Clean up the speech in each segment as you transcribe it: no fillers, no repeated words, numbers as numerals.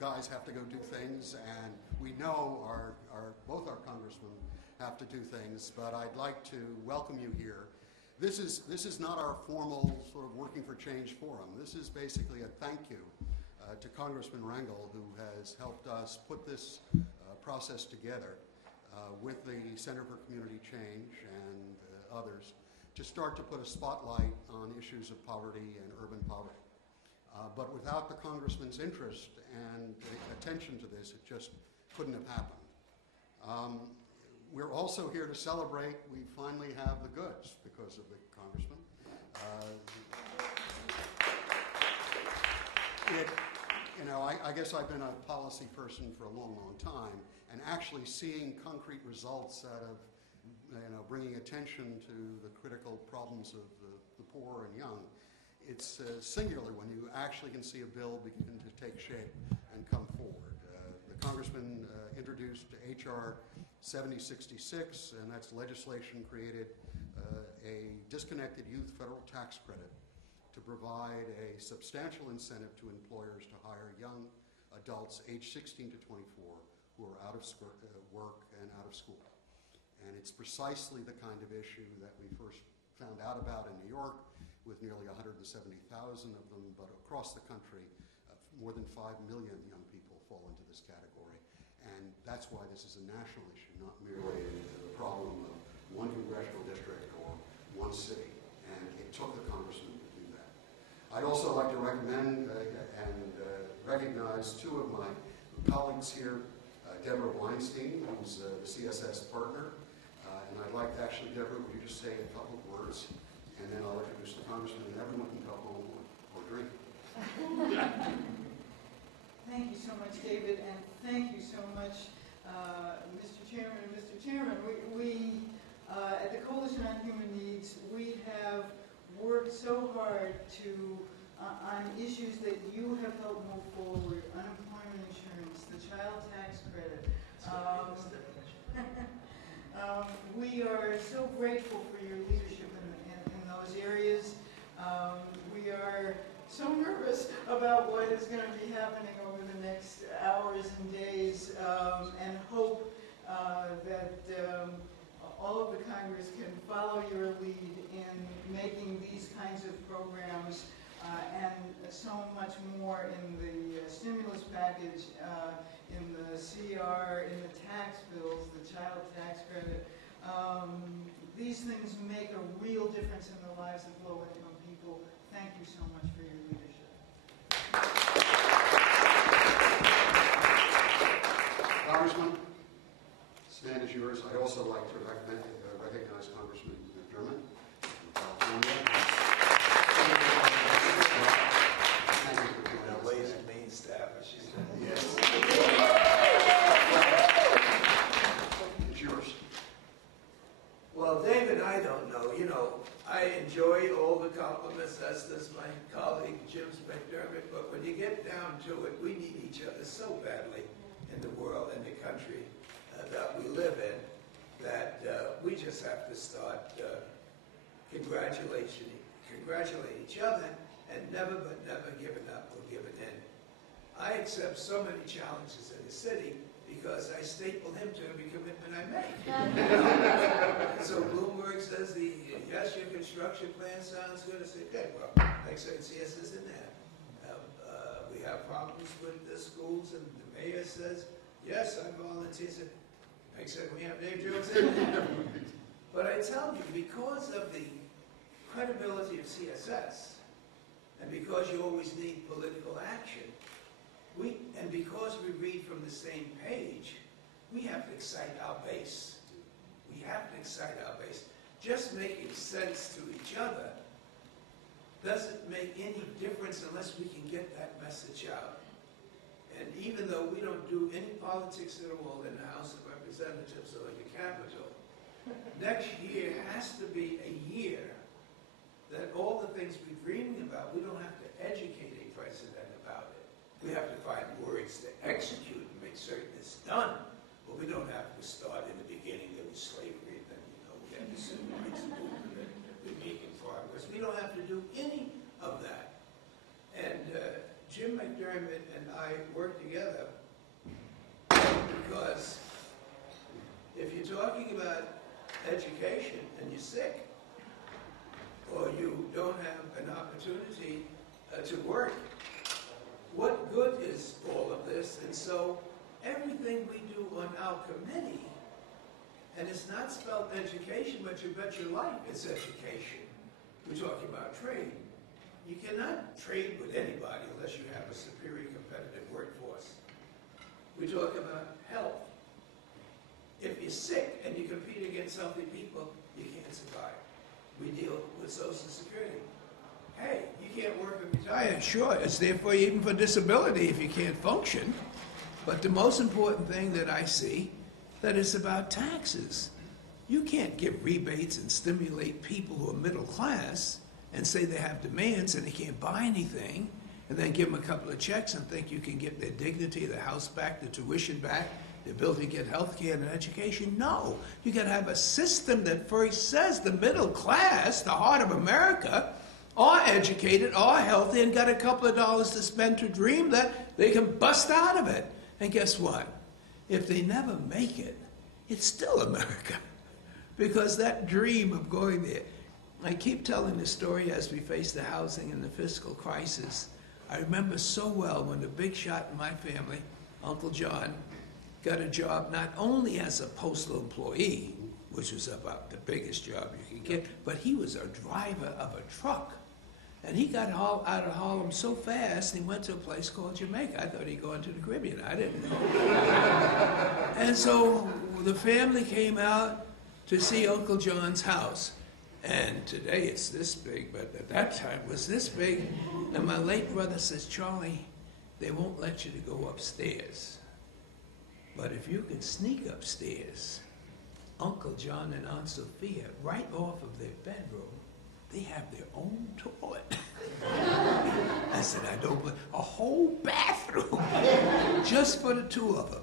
guys have to go do things, and we know both our congressmen have to do things, but I'd like to welcome you here. This is not our formal sort of Working for Change forum. This is basically a thank you to Congressman Rangel, who has helped us put this process together with the Center for Community Change and others to start to put a spotlight on issues of poverty and urban poverty. But without the Congressman's interest and attention to this, it just couldn't have happened. We're also here to celebrate we finally have the goods because of the Congressman. I guess I've been a policy person for a long, long time, and actually seeing concrete results out of bringing attention to the critical problems of the poor and young, it's singular when you actually can see a bill begin to take shape and come forward. The Congressman introduced H.R. 7066, and that's legislation created a disconnected youth federal tax credit to provide a substantial incentive to employers to hire young adults aged 16 to 24 who are out of work and out of school. And it's precisely the kind of issue that we first found out about in New York, with nearly 170,000 of them, but across the country, more than 5 million young people fall into this category. And that's why this is a national issue, not merely the problem of one congressional district or one city. And it took the Congressman to do that. I'd also like to recommend and recognize two of my colleagues here, Deborah Weinstein, who's the CSS partner. And I'd like to actually, Deborah, would you just say a couple of words? And then I'll introduce the Congressman, and everyone can go home or drink. Thank you so much, David, and thank you so much, Mr. Chairman. Mr. Chairman, we at the Coalition on Human Needs, we have worked so hard on issues that you have helped move forward: unemployment insurance, the child tax credit. We are so grateful for your leadership in those areas. We are so nervous about what is going to be happening over the next hours and days, and hope that all of the Congress can follow your lead in making these kinds of programs and so much more in the stimulus package, in the CR, in the tax bills, the child tax credit. These things make a real difference in the lives of low-income people. Thank you so much for your leadership. Congressman, stand is yours. I'd also like to recognize Congressman German from California. Ways and Means staff, she said. Yes. It's yours. Well, David, I don't know. I enjoy all the compliments, as does my colleague Jim McDermott, but when you get down to it, we need each other so badly in the world and the country that we live in that we just have to start congratulating each other and never giving up or giving in. I accept so many challenges in the city because I staple him to every commitment I make. So Bloomberg says, yes, your construction plan sounds good. I say, good, well, next sentence, yes, is in there. We have problems with the schools, and the mayor says, yes, I volunteer. Next second, we have Dave Jones in there. But I tell you, because of the credibility of CSS, and because you always need political action, and because we read from the same page, we have to excite our base. We have to excite our base. Just making sense to each other doesn't make any difference unless we can get that message out. And even though we don't do any politics at all in the House of Representatives or in the Capitol, next year has to be a year that all the things we're dreaming about, we don't have to educate a president about it. We have to find words to execute and make certain it's done. But we don't have to start in the beginning. There was slavery, and then we had the civil rights movement, and we're making progress. We don't have to do any of that. And Jim McDermott and I work together, because if you're talking about education and you're sick, or you don't have an opportunity to work, what good is all of this? And so everything we do on our committee, and it's not spelled education, but you bet your life it's education. We're talking about trade. You cannot trade with anybody unless you have a superior competitive workforce. We talk about health. If you're sick and you compete against healthy people, you can't survive. We deal with Social Security. Hey, you can't work and retire. Sure, it's there for you even for disability if you can't function. But the most important thing that I see, that is about taxes. You can't give rebates and stimulate people who are middle class and say they have demands and they can't buy anything, and then give them a couple of checks and think you can get their dignity, their house back, their tuition back, the ability to get health care and education. No, you got to have a system that first says the middle class, the heart of America, are educated, are healthy, and got a couple of dollars to spend to dream that they can bust out of it. And guess what? If they never make it, it's still America. Because that dream of going there, I keep telling the story as we face the housing and the fiscal crisis. I remember so well when the big shot in my family, Uncle John, got a job not only as a postal employee, which was about the biggest job you could get, but he was a driver of a truck. And he got out of Harlem so fast, he went to a place called Jamaica. I thought he'd go into the Caribbean. I didn't know. And so the family came out to see Uncle John's house. And today it's this big, but at that time it was this big. And my late brother says, Charlie, they won't let you to go upstairs. But if you can sneak upstairs, Uncle John and Aunt Sophia, right off of their bedroom, they have their own toilet. I said, I don't believe, a whole bathroom just for the two of them.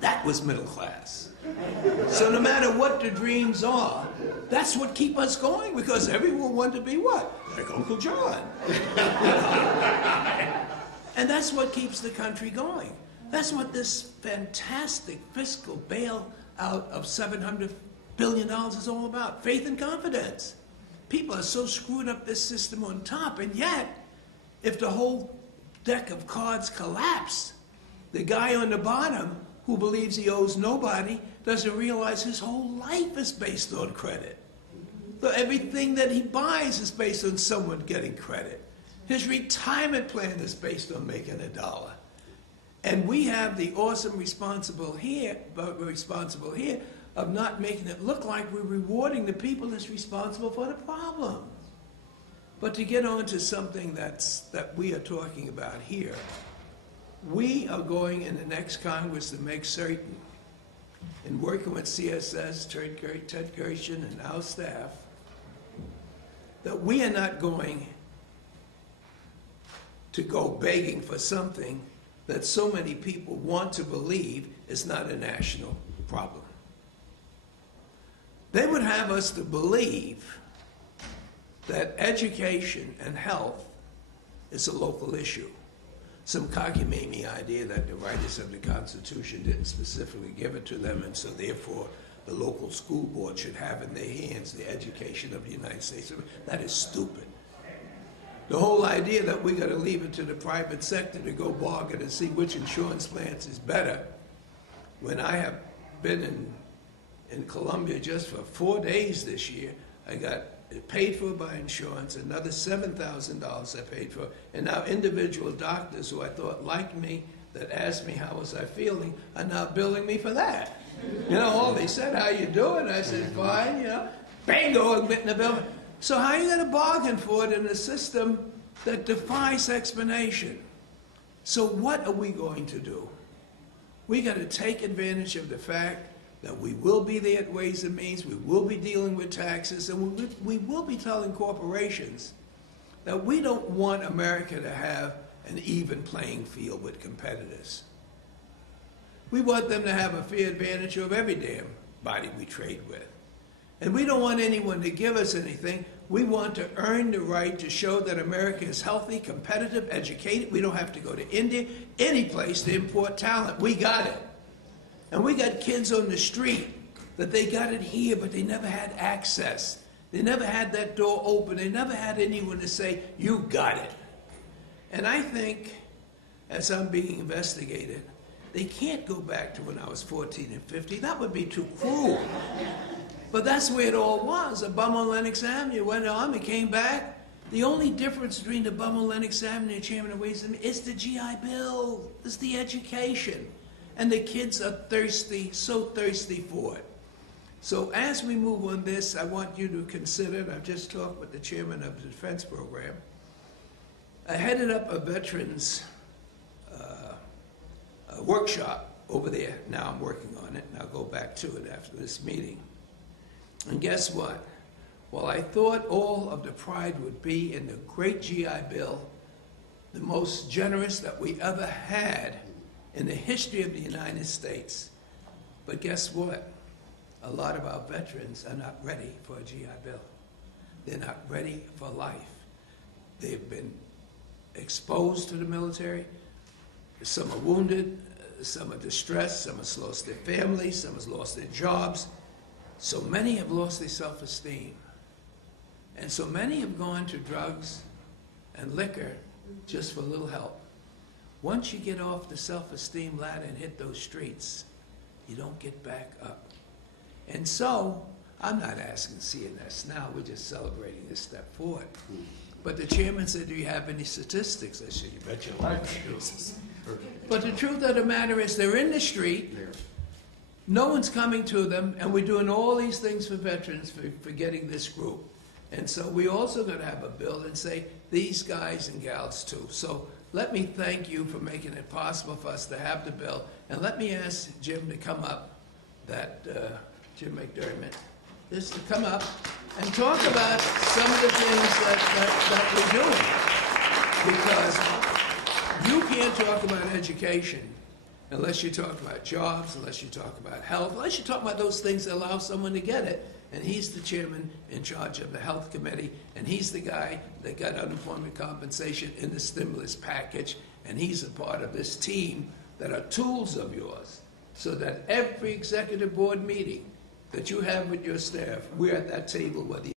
That was middle class. So no matter what the dreams are, that's what keep us going, because everyone wanted to be what? Like Uncle John. And that's what keeps the country going. That's what this fantastic fiscal bailout of $700 billion is all about. Faith and confidence. People are so screwed up this system on top, and yet, if the whole deck of cards collapse, the guy on the bottom who believes he owes nobody doesn't realize his whole life is based on credit. So everything that he buys is based on someone getting credit. His retirement plan is based on making a dollar. And we have the awesome responsible here of not making it look like we're rewarding the people that's responsible for the problem. But to get on to something that we are talking about here, we are going in the next Congress to make certain, in working with CSS, Ted Gershon, and our staff, that we are not going to go begging for something that so many people want to believe is not a national problem. They would have us to believe that education and health is a local issue. Some cockamamie idea that the writers of the Constitution didn't specifically give it to them, and so therefore the local school board should have in their hands the education of the United States. That is stupid. The whole idea that we got to leave it to the private sector to go bargain and see which insurance plans is better, when I have been in Colombia just for 4 days this year, I got paid for by insurance, another $7,000 I paid for, and now individual doctors who I thought liked me, that asked me how was I feeling, are now billing me for that. You know, all they said, how you doing? I said, fine, you know, bingo, I'm getting the bill. So how are you going to bargain for it in a system that defies explanation? So what are we going to do? We got to take advantage of the fact that we will be there at Ways and Means, we will be dealing with taxes, and we will be telling corporations that we don't want America to have an even playing field with competitors. We want them to have a fair advantage of every damn body we trade with. And we don't want anyone to give us anything We want to earn the right to show that America is healthy, competitive, educated. We don't have to go to India, any place to import talent. We got it. And we got kids on the street that they got it here, but they never had access. They never had that door open. They never had anyone to say, you got it. And I think, as I'm being investigated, they can't go back to when I was 14 and 15. That would be too cruel. But that's where it all was. A bum on Lenox Avenue went on, it came back. The only difference between the bum on Lenox Avenue and Chairman of Ways and Means is the GI Bill. It's the education. And the kids are thirsty, so thirsty for it. So as we move on this, I want you to consider, and I've just talked with the chairman of the defense program, I headed up a veterans workshop over there. Now I'm working on it, and I'll go back to it after this meeting. And guess what? While I thought all of the pride would be in the great GI Bill, the most generous that we ever had in the history of the United States, but guess what? A lot of our veterans are not ready for a GI Bill. They're not ready for life. They've been exposed to the military. Some are wounded, some are distressed, some have lost their families, some have lost their jobs. So many have lost their self-esteem. And so many have gone to drugs and liquor just for a little help. Once you get off the self-esteem ladder and hit those streets, you don't get back up. And so, I'm not asking CNS now, we're just celebrating this step forward. But the chairman said, do you have any statistics? I said, you bet your life. But the truth of the matter is, they're in the street, no one's coming to them, and we're doing all these things for veterans for getting this group. And so we also got to have a bill and say, these guys and gals too. So let me thank you for making it possible for us to have the bill. And let me ask Jim to come up, Jim McDermott, just to come up and talk about some of the things that we're doing. Because you can't talk about education unless you talk about jobs, unless you talk about health, unless you talk about those things that allow someone to get it. And he's the chairman in charge of the health committee, and he's the guy that got unemployment compensation in the stimulus package, and he's a part of this team that are tools of yours, so that every executive board meeting that you have with your staff, we're at that table, whether